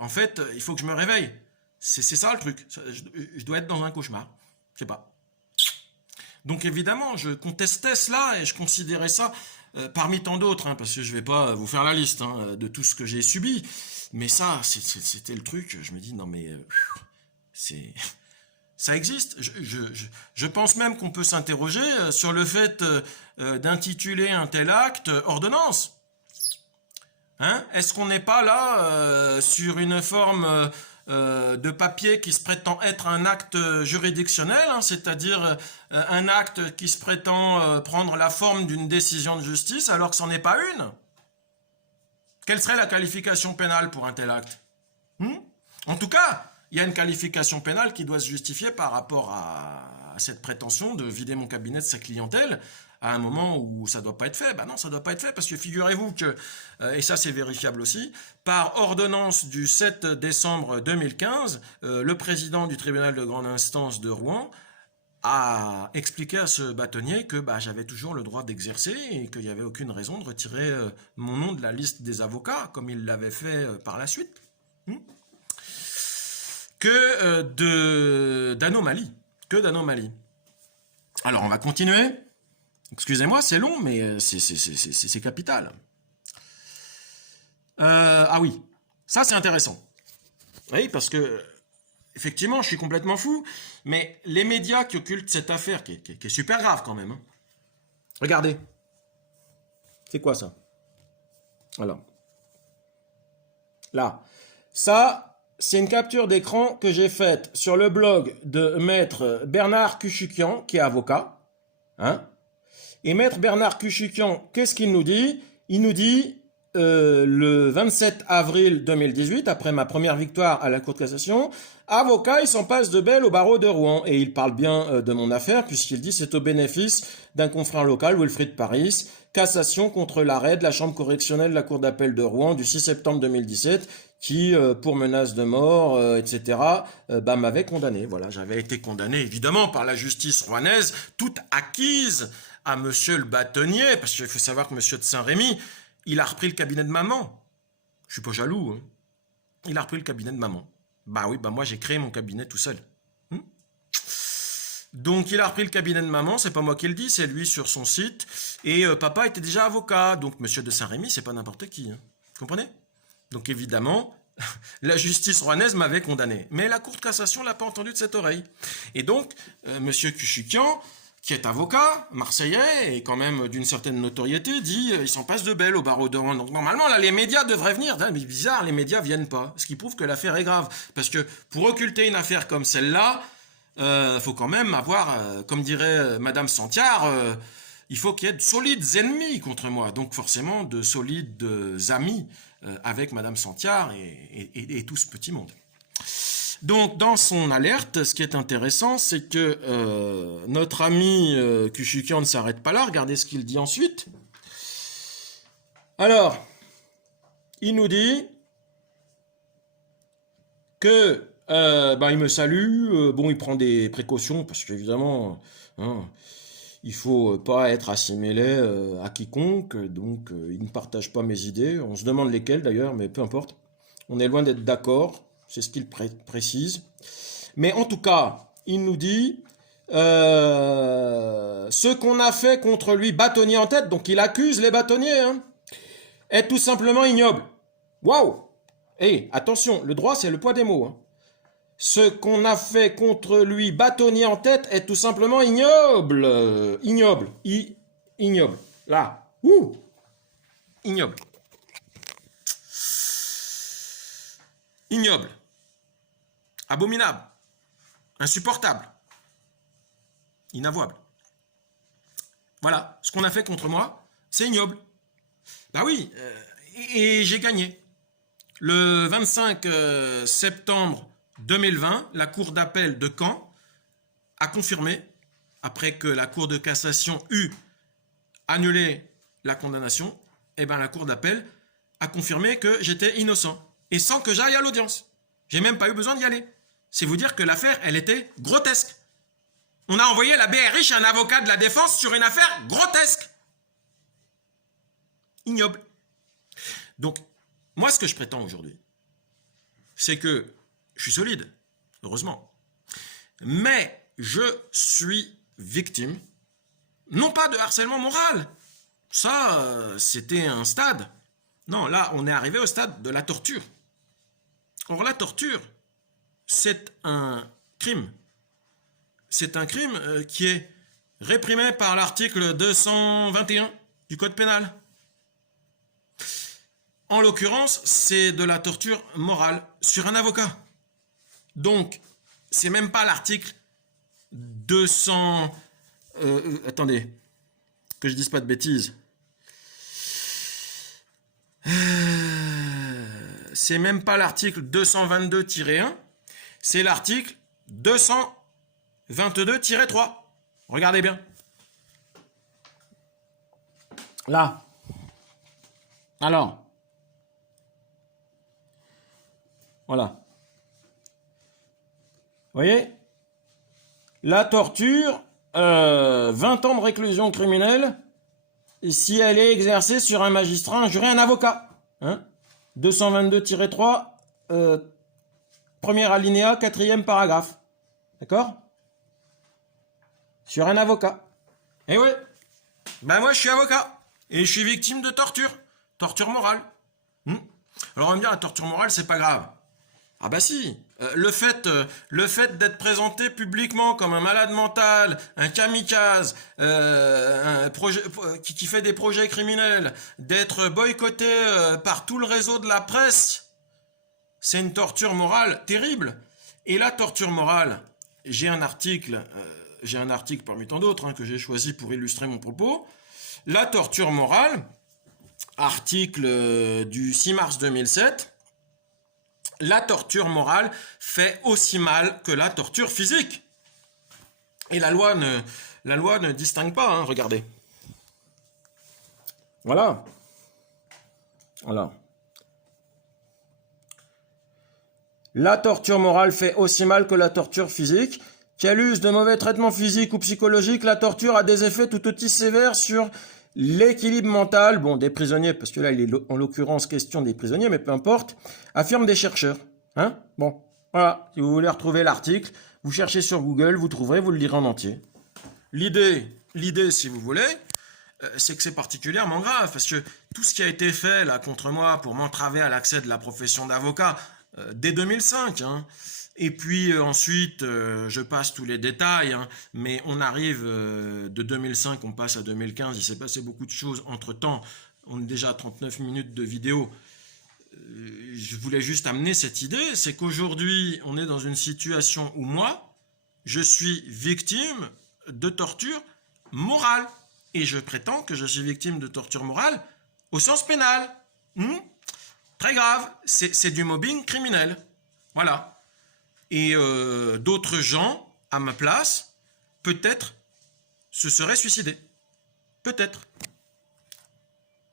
En fait, il faut que je me réveille. C'est ça le truc. Je dois être dans un cauchemar. Je sais pas. Donc évidemment, je contestais cela et je considérais ça parmi tant d'autres, hein, parce que je vais pas vous faire la liste de tout ce que j'ai subi. Mais ça, c'était le truc. Je me dis, non mais ça existe. Je pense même qu'on peut s'interroger sur le fait d'intituler un tel acte ordonnance. Hein? Est-ce qu'on n'est pas là sur une forme de papier qui se prétend être un acte juridictionnel, hein, c'est-à-dire un acte qui se prétend prendre la forme d'une décision de justice alors que c'en est pas une? Quelle serait la qualification pénale pour un tel acte? En tout cas, il y a une qualification pénale qui doit se justifier par rapport à cette prétention de vider mon cabinet de sa clientèle à un moment où ça ne doit pas être fait. Ben non, ça ne doit pas être fait parce que figurez-vous que, et ça c'est vérifiable aussi, par ordonnance du 7 décembre 2015, le président du tribunal de grande instance de Rouen a expliqué à ce bâtonnier que j'avais toujours le droit d'exercer et qu'il n'y avait aucune raison de retirer mon nom de la liste des avocats, comme il l'avait fait par la suite. Que d'anomalies. Alors, on va continuer. Excusez-moi, c'est long, mais c'est capital. Ah oui, ça c'est intéressant. Oui, parce que, effectivement, je suis complètement fou, mais les médias qui occultent cette affaire, qui est super grave quand même. Hein. Regardez. C'est quoi ça? Alors. Là. Ça... c'est une capture d'écran que j'ai faite sur le blog de maître Bernard Kuchukian, qui est avocat. Hein? Et maître Bernard Kuchukian, qu'est-ce qu'il nous dit? Il nous dit, le 27 avril 2018, après ma première victoire à la Cour de cassation, avocat, il s'en passe de belle au barreau de Rouen. Et il parle bien de mon affaire, puisqu'il dit c'est au bénéfice d'un confrère local, Wilfried Paris, cassation contre l'arrêt de la chambre correctionnelle de la Cour d'appel de Rouen du 6 septembre 2017, qui, pour menace de mort, etc., m'avait condamné. Voilà, j'avais été condamné, évidemment, par la justice rouennaise, toute acquise à monsieur le bâtonnier, parce qu'il faut savoir que monsieur de Saint-Rémy, il a repris le cabinet de maman. Je suis pas jaloux, hein. Il a repris le cabinet de maman. Bah oui, moi j'ai créé mon cabinet tout seul. Donc il a repris le cabinet de maman, c'est pas moi qui le dis, c'est lui sur son site. Et papa était déjà avocat, donc monsieur de Saint-Rémy, c'est pas n'importe qui. Hein. Vous comprenez? Donc évidemment, la justice rouennaise m'avait condamné. Mais la Cour de cassation l'a pas entendu de cette oreille. Et donc, monsieur Kuchukian, qui est avocat, marseillais, et quand même d'une certaine notoriété, dit il s'en passe de belle au barreau de Rouen. Donc normalement, là, les médias devraient venir. Mais bizarre, les médias viennent pas. Ce qui prouve que l'affaire est grave. Parce que pour occulter une affaire comme celle-là, faut quand même avoir, comme dirait Madame Santiard, il faut qu'il y ait de solides ennemis contre moi. Donc forcément, de solides amis avec Madame Santiard et tout ce petit monde. Donc, dans son alerte, ce qui est intéressant, c'est que notre ami Kuchukian ne s'arrête pas là. Regardez ce qu'il dit ensuite. Alors, il nous dit que il me salue, bon, il prend des précautions parce qu'évidemment, hein, il faut pas être assimilé à quiconque, donc il ne partage pas mes idées. On se demande lesquelles d'ailleurs, mais peu importe. On est loin d'être d'accord, c'est ce qu'il précise. Mais en tout cas, il nous dit ce qu'on a fait contre lui, bâtonnier en tête, donc il accuse les bâtonniers, hein, est tout simplement ignoble. Waouh! Et attention, le droit c'est le poids des mots. Hein. Ce qu'on a fait contre lui, bâtonnier en tête, est tout simplement ignoble. Ignoble. Ignoble. Là. Ouh. Ignoble. Ignoble. Abominable. Insupportable. Inavouable. Voilà. Ce qu'on a fait contre moi, c'est ignoble. Bah oui. Et j'ai gagné. Le 25 septembre 2020, la Cour d'appel de Caen a confirmé, après que la Cour de cassation eut annulé la condamnation, eh ben la Cour d'appel a confirmé que j'étais innocent. Et sans que j'aille à l'audience. J'ai même pas eu besoin d'y aller. C'est vous dire que l'affaire, elle était grotesque. On a envoyé la BRI chez un avocat de la défense sur une affaire grotesque. Ignoble. Donc, moi, ce que je prétends aujourd'hui, c'est que je suis solide, heureusement. Mais je suis victime, non pas de harcèlement moral. Ça, c'était un stade. Non, là, on est arrivé au stade de la torture. Or, la torture, c'est un crime. C'est un crime qui est réprimé par l'article 221 du Code pénal. En l'occurrence, c'est de la torture morale sur un avocat. Donc, c'est même pas l'article 200... attendez, que je dise pas de bêtises. C'est même pas l'article 222-1, c'est l'article 222-3. Regardez bien. Là. Alors. Voilà. Vous voyez? La torture, 20 ans de réclusion criminelle, si elle est exercée sur un magistrat, un jury, un avocat. Hein? 222-3, premier alinéa, 4e paragraphe. D'accord? Sur un avocat. Eh oui. Ben moi, je suis avocat. Et je suis victime de torture. Torture morale. Alors on va me dire, la torture morale, c'est pas grave. Ah bah si, le fait d'être présenté publiquement comme un malade mental, un kamikaze, qui fait des projets criminels, d'être boycotté par tout le réseau de la presse, c'est une torture morale terrible. Et la torture morale, j'ai un article parmi tant d'autres que j'ai choisi pour illustrer mon propos. La torture morale, article du 6 mars 2007, la torture morale fait aussi mal que la torture physique. Et la loi ne distingue pas, hein, regardez. Voilà. Voilà. La torture morale fait aussi mal que la torture physique. Qu'elle use de mauvais traitements physiques ou psychologiques, la torture a des effets tout aussi sévères sur l'équilibre mental, bon, des prisonniers, parce que là, il est en l'occurrence question des prisonniers, mais peu importe, affirment des chercheurs. Hein? Bon, voilà, si vous voulez retrouver l'article, vous cherchez sur Google, vous trouverez, vous le lirez en entier. L'idée, si vous voulez, c'est que c'est particulièrement grave, parce que tout ce qui a été fait là contre moi pour m'entraver à l'accès de la profession d'avocat dès 2005, hein, et puis ensuite, je passe tous les détails, hein, mais on arrive de 2005, on passe à 2015, il s'est passé beaucoup de choses entre-temps, on est déjà à 39 minutes de vidéo. Je voulais juste amener cette idée, c'est qu'aujourd'hui, on est dans une situation où moi, je suis victime de torture morale. Et je prétends que je suis victime de torture morale au sens pénal. Très grave, c'est du mobbing criminel. Voilà. Et d'autres gens, à ma place, peut-être, se seraient suicidés. Peut-être.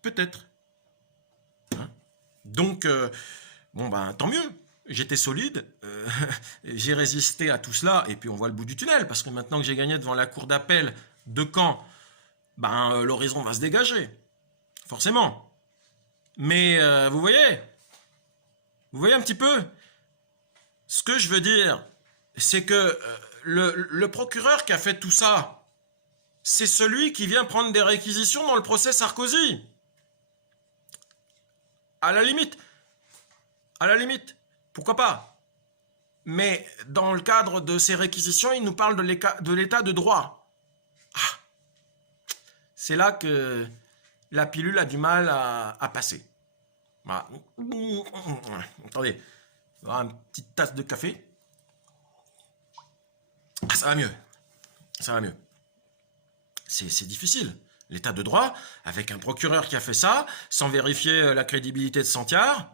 Peut-être. Hein? Donc, bon ben, tant mieux. J'étais solide, j'ai résisté à tout cela, et puis on voit le bout du tunnel, parce que maintenant que j'ai gagné devant la cour d'appel de Caen, ben, l'horizon va se dégager, forcément. Mais vous voyez un petit peu, ce que je veux dire, c'est que le procureur qui a fait tout ça, c'est celui qui vient prendre des réquisitions dans le procès Sarkozy. À la limite, pourquoi pas? Mais dans le cadre de ces réquisitions, il nous parle de l'état de droit. Ah, c'est là que la pilule a du mal à passer. Voilà. Attendez, on va une petite tasse de café. Ah, ça va mieux. Ça va mieux. C'est difficile. L'état de droit, avec un procureur qui a fait ça, sans vérifier la crédibilité de Santiar,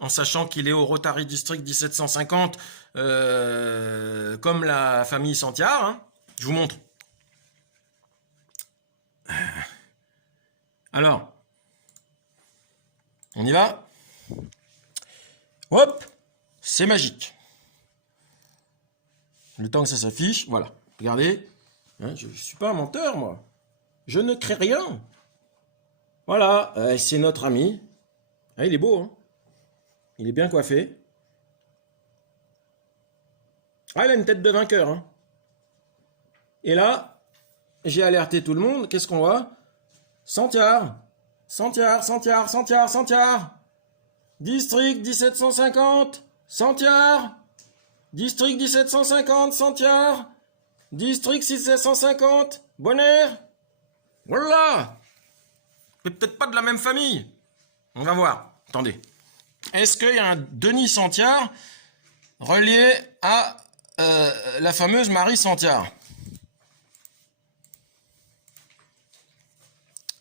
en sachant qu'il est au Rotary District 1750, comme la famille Santiar. Hein. Je vous montre. Alors, on y va. Hop, c'est magique. Le temps que ça s'affiche, voilà. Regardez, hein, je ne suis pas un menteur, moi. Je ne crée rien. Voilà, c'est notre ami. Ah, il est beau, hein. Il est bien coiffé. Ah, il a une tête de vainqueur, hein. Et là, j'ai alerté tout le monde. Qu'est-ce qu'on voit? Santiar. Santiar, Santiar, Santiar, Santiar. District 1750. Santiar. District 1750, Santiar. District 1750, Bonaire. Voilà. Mais peut-être pas de la même famille. On va voir. Attendez. Est-ce qu'il y a un Denis Santiar relié à la fameuse Marie Santiar?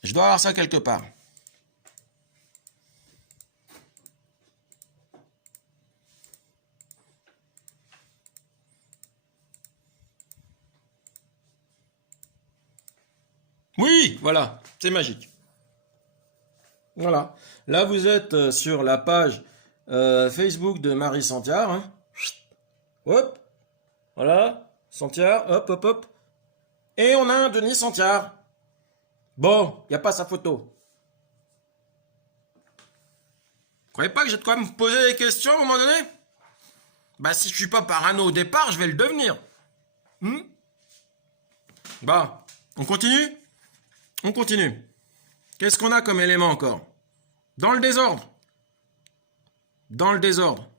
Je dois avoir ça quelque part. Oui, voilà, c'est magique. Voilà. Là, vous êtes sur la page Facebook de Marie Santiar. Hein. Hop, voilà, Santiar, hop, hop, hop. Et on a un Denis Santiar. Bon, il n'y a pas sa photo. Vous croyez pas que j'ai de quoi me poser des questions à un moment donné? Bah, si je suis pas parano au départ, je vais le devenir. Bah, on continue? On continue. Qu'est-ce qu'on a comme élément encore? Dans le désordre. Dans le désordre.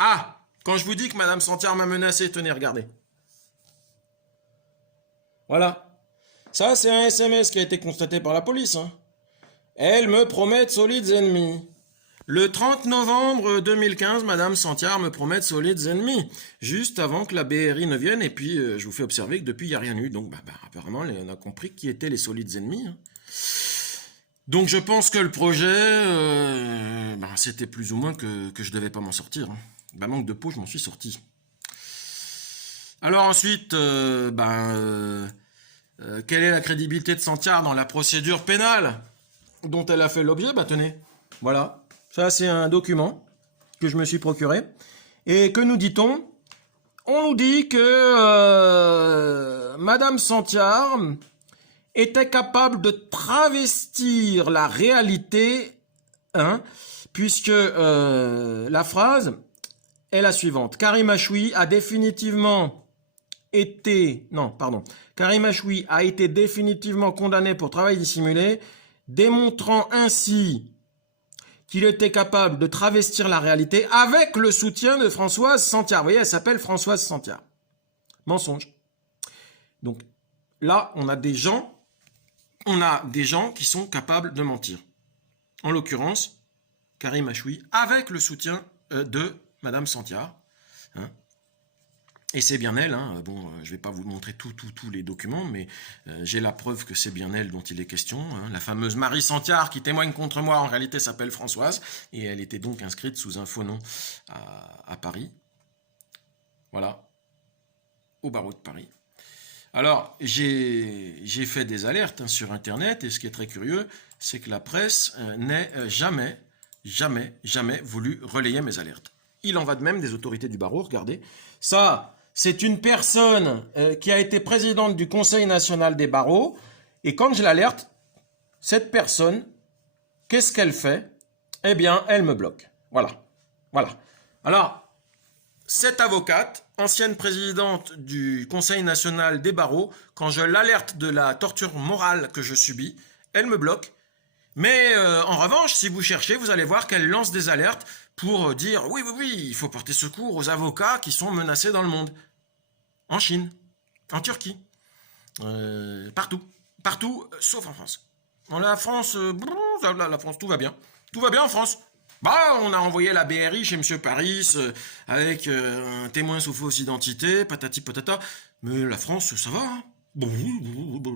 Ah, quand je vous dis que Madame Santiar m'a menacé, tenez, regardez. Voilà. Ça, c'est un SMS qui a été constaté par la police. Hein. Elle me promet de solides ennemis. Le 30 novembre 2015, Madame Santiar me promet de solides ennemis. Juste avant que la BRI ne vienne. Et puis, je vous fais observer que depuis, il n'y a rien eu. Donc, apparemment, on a compris qui étaient les solides ennemis. Hein. Donc, je pense que le projet, c'était plus ou moins que je devais pas m'en sortir. Hein. Manque de peau, je m'en suis sorti. Alors ensuite, quelle est la crédibilité de Santiar dans la procédure pénale dont elle a fait l'objet? Tenez, voilà. Ça, c'est un document que je me suis procuré. Et que nous dit-on? On nous dit que Madame Santiar était capable de travestir la réalité, hein, puisque la phrase est la suivante. Karim Achoui a définitivement été... Non, pardon. Karim Achoui a été définitivement condamné pour travail dissimulé, démontrant ainsi qu'il était capable de travestir la réalité avec le soutien de Françoise Santiar. Vous voyez, elle s'appelle Françoise Santiar. Mensonge. Donc, là, on a des gens qui sont capables de mentir. En l'occurrence, Karim Achoui, avec le soutien de Madame Santiar. Hein. Et c'est bien elle, hein. Bon, je ne vais pas vous montrer tous les documents, mais j'ai la preuve que c'est bien elle dont il est question. Hein. La fameuse Marie Santiar qui témoigne contre moi, en réalité s'appelle Françoise, et elle était donc inscrite sous un faux nom à Paris. Voilà, au barreau de Paris. Alors, j'ai fait des alertes sur Internet, et ce qui est très curieux, c'est que la presse n'est jamais jamais, jamais voulu relayer mes alertes. Il en va de même des autorités du barreau, regardez. Ça, c'est une personne qui a été présidente du Conseil national des barreaux, et quand je l'alerte, cette personne, qu'est-ce qu'elle fait? Eh bien, elle me bloque. Voilà. Voilà. Alors, cette avocate, ancienne présidente du Conseil national des barreaux, quand je l'alerte de la torture morale que je subis, elle me bloque. Mais en revanche, si vous cherchez, vous allez voir qu'elle lance des alertes pour dire oui, oui, oui, il faut porter secours aux avocats qui sont menacés dans le monde. En Chine, en Turquie, partout. Partout, sauf en France. Dans la France, la France, tout va bien. Tout va bien en France. Bah, on a envoyé la BRI chez M. Paris avec un témoin sous fausse identité, patati patata. Mais la France, ça va, hein. Bon,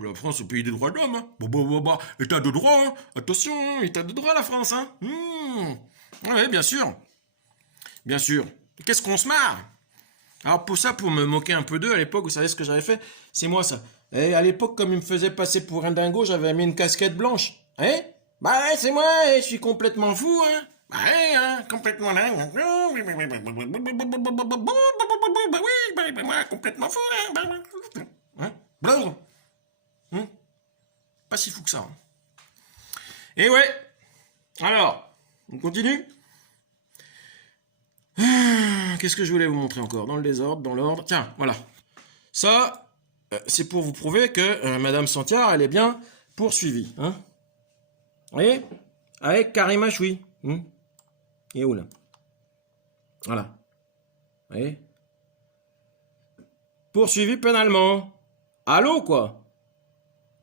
la France, c'est le pays des droits de l'homme. Hein. Bon, état de droit, hein. Attention, état de droit, la France. Hein. Oui, bien sûr. Bien sûr. Qu'est-ce qu'on se marre? Alors pour ça, pour me moquer un peu d'eux, à l'époque, vous savez ce que j'avais fait? C'est moi ça. Et à l'époque, comme ils me faisaient passer pour un dingo, j'avais mis une casquette blanche. Hein? Bah ouais, c'est moi, je suis complètement fou, hein? Bah ouais, hein, complètement dingue. Oui, moi, complètement fou, hein? Hein? Pas si fou que ça. Hein. Et ouais. Alors, on continue? Qu'est-ce que je voulais vous montrer encore? Dans le désordre, dans l'ordre. Tiens, voilà. Ça, c'est pour vous prouver que Madame Santiard, elle est bien poursuivie. Hein, vous voyez? Avec Karima Choui. Et où là? Voilà. Vous voyez? Poursuivie pénalement. Allô, quoi?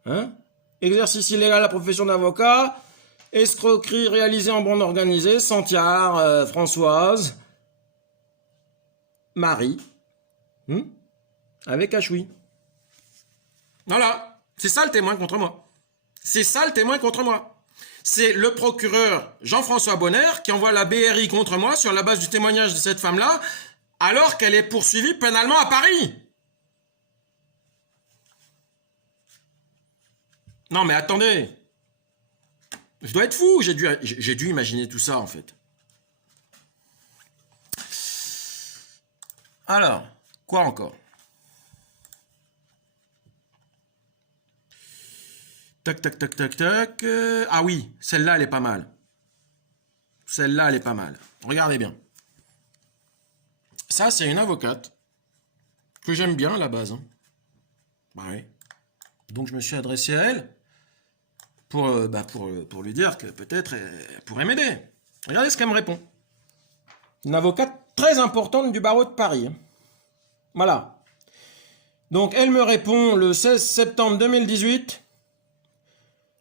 Hein? Exercice illégal de la profession d'avocat. Escroquerie réalisée en bande organisée. Santiard, Françoise. Marie. Avec Achoui. Voilà. C'est ça le témoin contre moi. C'est ça le témoin contre moi. C'est le procureur Jean-François Bonner qui envoie la BRI contre moi sur la base du témoignage de cette femme-là, alors qu'elle est poursuivie pénalement à Paris. Non mais attendez. Je dois être fou. J'ai dû imaginer tout ça en fait. Alors, quoi encore? Tac, tac, tac, tac, tac. Ah oui, celle-là, elle est pas mal. Celle-là, elle est pas mal. Regardez bien. Ça, c'est une avocate que j'aime bien à la base. Hein. Bah oui. Donc, je me suis adressé à elle pour lui dire que peut-être elle pourrait m'aider. Regardez ce qu'elle me répond. Une avocate très importante du barreau de Paris. Hein. Voilà. Donc, elle me répond le 16 septembre 2018.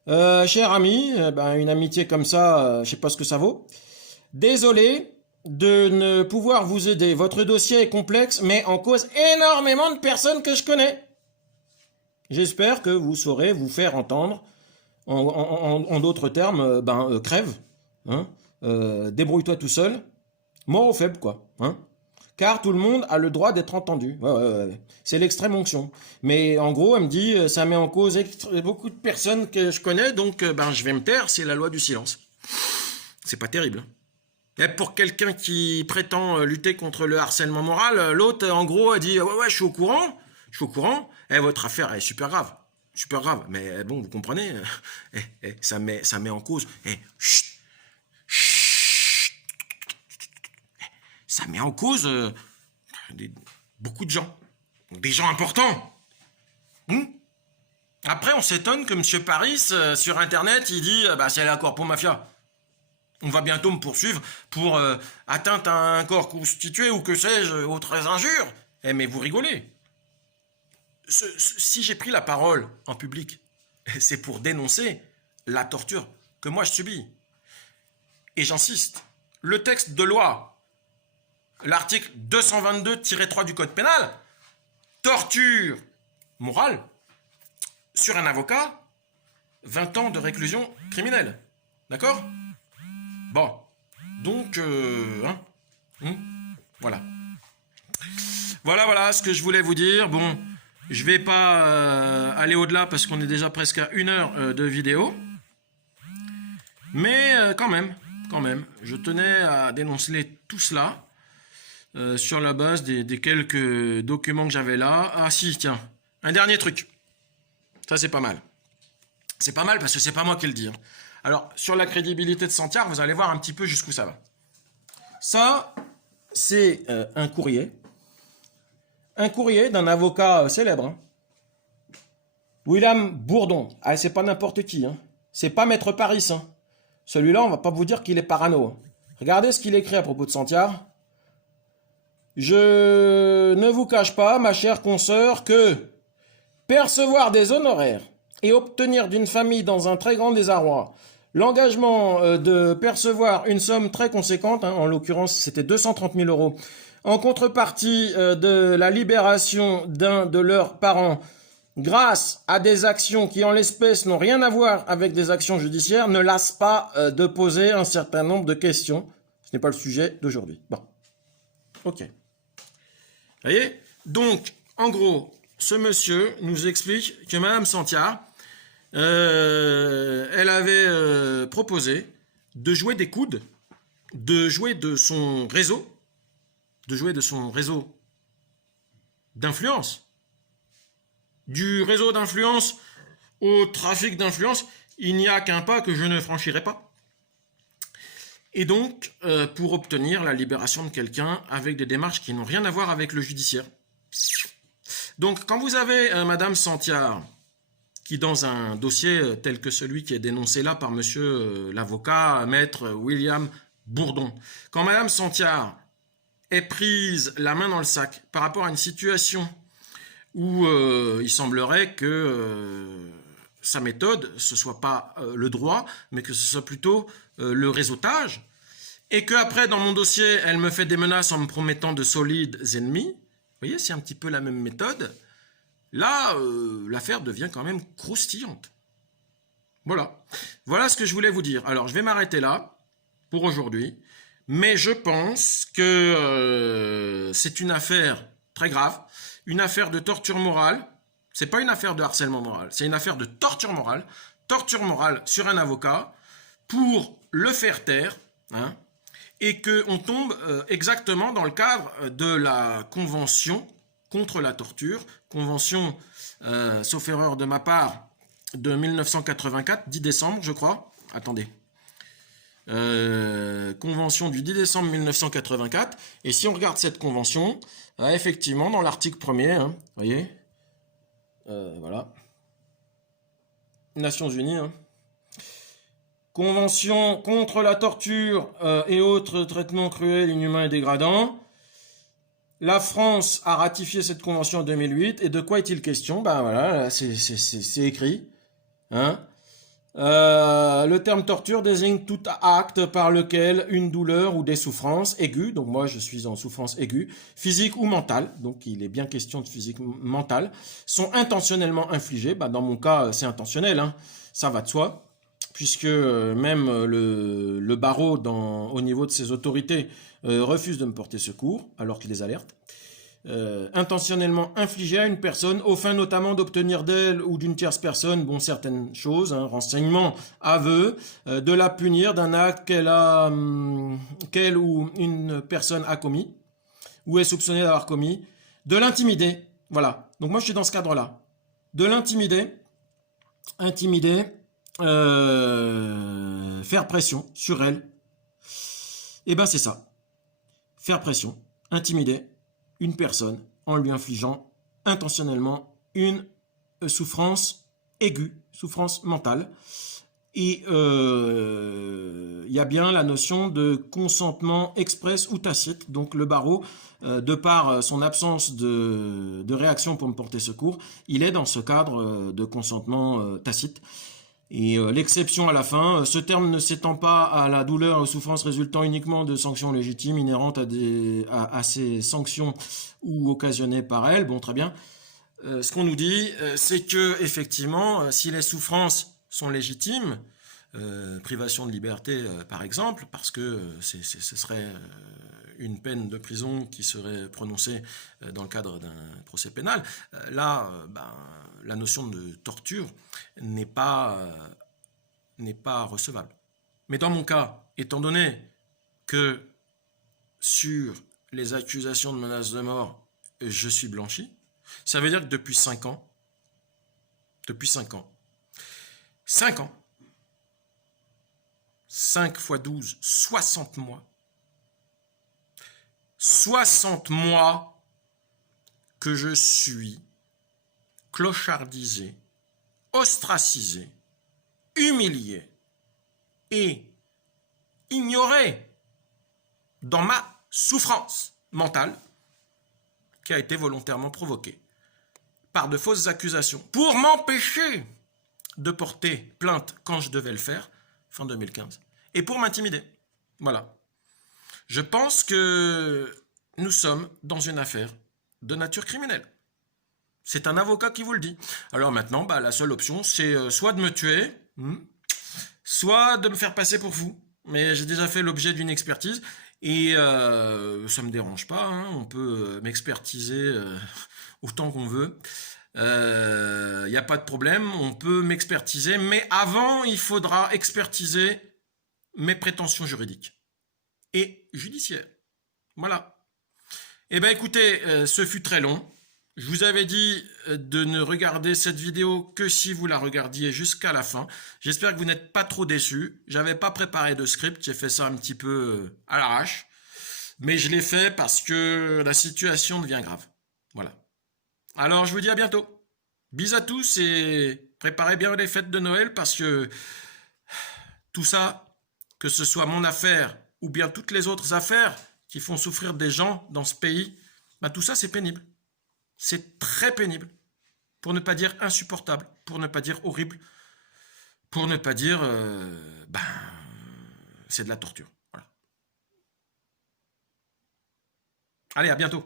Cher ami, une amitié comme ça, je sais pas ce que ça vaut. Désolé de ne pouvoir vous aider. Votre dossier est complexe, mais en cause énormément de personnes que je connais. J'espère que vous saurez vous faire entendre. En d'autres termes, crève. Hein, débrouille-toi tout seul. Mort aux faibles, quoi. Hein. Car tout le monde a le droit d'être entendu. Ouais. C'est l'extrême onction. Mais en gros, elle me dit, ça met en cause beaucoup de personnes que je connais, donc je vais me taire, c'est la loi du silence. C'est pas terrible. Et pour quelqu'un qui prétend lutter contre le harcèlement moral, l'autre, en gros, a dit, ouais, je suis au courant, et votre affaire est super grave. Super grave. Mais bon, vous comprenez, ça met en cause. Ça met en cause beaucoup de gens. Des gens importants. Après, on s'étonne que M. Paris, sur Internet, il dit c'est la corpo mafia. On va bientôt me poursuivre pour atteinte à un corps constitué ou que sais-je, autres injures. Mais vous rigolez. Si j'ai pris la parole en public, c'est pour dénoncer la torture que moi je subis. Et j'insiste, le texte de loi, l'article 222-3 du Code pénal, torture morale sur un avocat, 20 ans de réclusion criminelle. D'accord? Bon. Donc, voilà. Voilà ce que je voulais vous dire. Bon, je vais pas aller au-delà parce qu'on est déjà presque à 1 heure de vidéo. Mais quand même, quand même, je tenais à dénoncer tout cela sur la base des quelques documents que j'avais là. Ah si, tiens, un dernier truc. Ça, c'est pas mal. C'est pas mal parce que c'est pas moi qui le dis. Alors, sur la crédibilité de Santiar, vous allez voir un petit peu jusqu'où ça va. Ça, c'est un courrier. Un courrier d'un avocat célèbre. Hein. William Bourdon. Ah, c'est pas n'importe qui. Hein. C'est pas Maître Paris. Hein. Celui-là, on va pas vous dire qu'il est parano. Hein. Regardez ce qu'il écrit à propos de Santiar. Je ne vous cache pas, ma chère consoeur, que percevoir des honoraires et obtenir d'une famille dans un très grand désarroi l'engagement de percevoir une somme très conséquente, hein, en l'occurrence c'était 230 000 euros, en contrepartie de la libération d'un de leurs parents grâce à des actions qui en l'espèce n'ont rien à voir avec des actions judiciaires, ne lasse pas de poser un certain nombre de questions. Ce n'est pas le sujet d'aujourd'hui. Bon, ok. Vous voyez? Donc, en gros, ce monsieur nous explique que Madame Santiar, elle avait proposé de jouer des coudes, de jouer de son réseau d'influence. Du réseau d'influence au trafic d'influence, il n'y a qu'un pas que je ne franchirai pas. Et donc, pour obtenir la libération de quelqu'un avec des démarches qui n'ont rien à voir avec le judiciaire. Donc, quand vous avez Madame Santiar, qui dans un dossier tel que celui qui est dénoncé là par monsieur l'avocat, maître William Bourdon, quand Madame Santiar est prise la main dans le sac par rapport à une situation où il semblerait que sa méthode, ce soit pas le droit, mais que ce soit plutôt le réseautage, et qu'après, dans mon dossier, elle me fait des menaces en me promettant de solides ennemis, vous voyez, c'est un petit peu la même méthode, là, l'affaire devient quand même croustillante. Voilà. Voilà ce que je voulais vous dire. Alors, je vais m'arrêter là pour aujourd'hui, mais je pense que c'est une affaire très grave, une affaire de torture morale. C'est pas une affaire de harcèlement moral, c'est une affaire de torture morale sur un avocat pour le faire taire, hein, et qu'on tombe exactement dans le cadre de la convention contre la torture, convention, sauf erreur de ma part, de 1984, 10 décembre, je crois. Attendez. Convention du 10 décembre 1984. Et si on regarde cette convention, effectivement, dans l'article 1er, hein, vous voyez, voilà, Nations Unies, hein. Convention contre la torture et autres traitements cruels, inhumains et dégradants. La France a ratifié cette convention en 2008. Et de quoi est-il question? Ben voilà, c'est écrit. Hein, le terme torture désigne tout acte par lequel une douleur ou des souffrances aiguës, donc moi je suis en souffrance aiguë, physique ou mentale, donc il est bien question de physique mentale, sont intentionnellement infligées. Ben dans mon cas c'est intentionnel, hein, ça va de soi, puisque même le barreau au niveau de ses autorités refuse de me porter secours alors qu'il les alerte. Intentionnellement infligé à une personne aux fins notamment d'obtenir d'elle ou d'une tierce personne certaines choses, hein, renseignements, aveux, de la punir d'un acte qu'elle ou une personne a commis ou est soupçonnée d'avoir commis, de l'intimider, voilà, donc moi je suis dans ce cadre là, de l'intimider, faire pression sur elle, et ben c'est ça, faire pression, intimider une personne en lui infligeant intentionnellement une souffrance aiguë, souffrance mentale. Et il y a bien la notion de consentement express ou tacite. Donc le barreau, de par son absence de réaction pour me porter secours, il est dans ce cadre de consentement tacite. Et l'exception à la fin, ce terme ne s'étend pas à la douleur et aux souffrances résultant uniquement de sanctions légitimes inhérentes à ces sanctions ou occasionnées par elles. Bon, très bien. Ce qu'on nous dit, c'est que effectivement, si les souffrances sont légitimes, privation de liberté par exemple, parce que ce serait une peine de prison qui serait prononcée dans le cadre d'un procès pénal, là, la notion de torture n'est pas recevable. Mais dans mon cas, étant donné que sur les accusations de menaces de mort, je suis blanchi, ça veut dire que depuis 5 ans, 5 fois 12, 60 mois, 60 mois que je suis clochardisé, ostracisé, humilié et ignoré dans ma souffrance mentale qui a été volontairement provoquée par de fausses accusations pour m'empêcher de porter plainte quand je devais le faire, fin 2015, et pour m'intimider. Voilà. Je pense que nous sommes dans une affaire de nature criminelle. C'est un avocat qui vous le dit. Alors maintenant, la seule option, c'est soit de me tuer, soit de me faire passer pour fou. Mais j'ai déjà fait l'objet d'une expertise et ça ne me dérange pas. Hein. On peut m'expertiser autant qu'on veut. Il n'y a pas de problème. On peut m'expertiser. Mais avant, il faudra expertiser mes prétentions juridiques et judiciaires. Voilà. Eh bien, écoutez, ce fut très long. Je vous avais dit de ne regarder cette vidéo que si vous la regardiez jusqu'à la fin. J'espère que vous n'êtes pas trop déçus. J'avais pas préparé de script, j'ai fait ça un petit peu à l'arrache. Mais je l'ai fait parce que la situation devient grave. Voilà. Alors, je vous dis à bientôt. Bis à tous et préparez bien les fêtes de Noël parce que tout ça, que ce soit mon affaire ou bien toutes les autres affaires qui font souffrir des gens dans ce pays, tout ça c'est pénible. C'est très pénible, pour ne pas dire insupportable, pour ne pas dire horrible, pour ne pas dire, c'est de la torture. Voilà. Allez, à bientôt.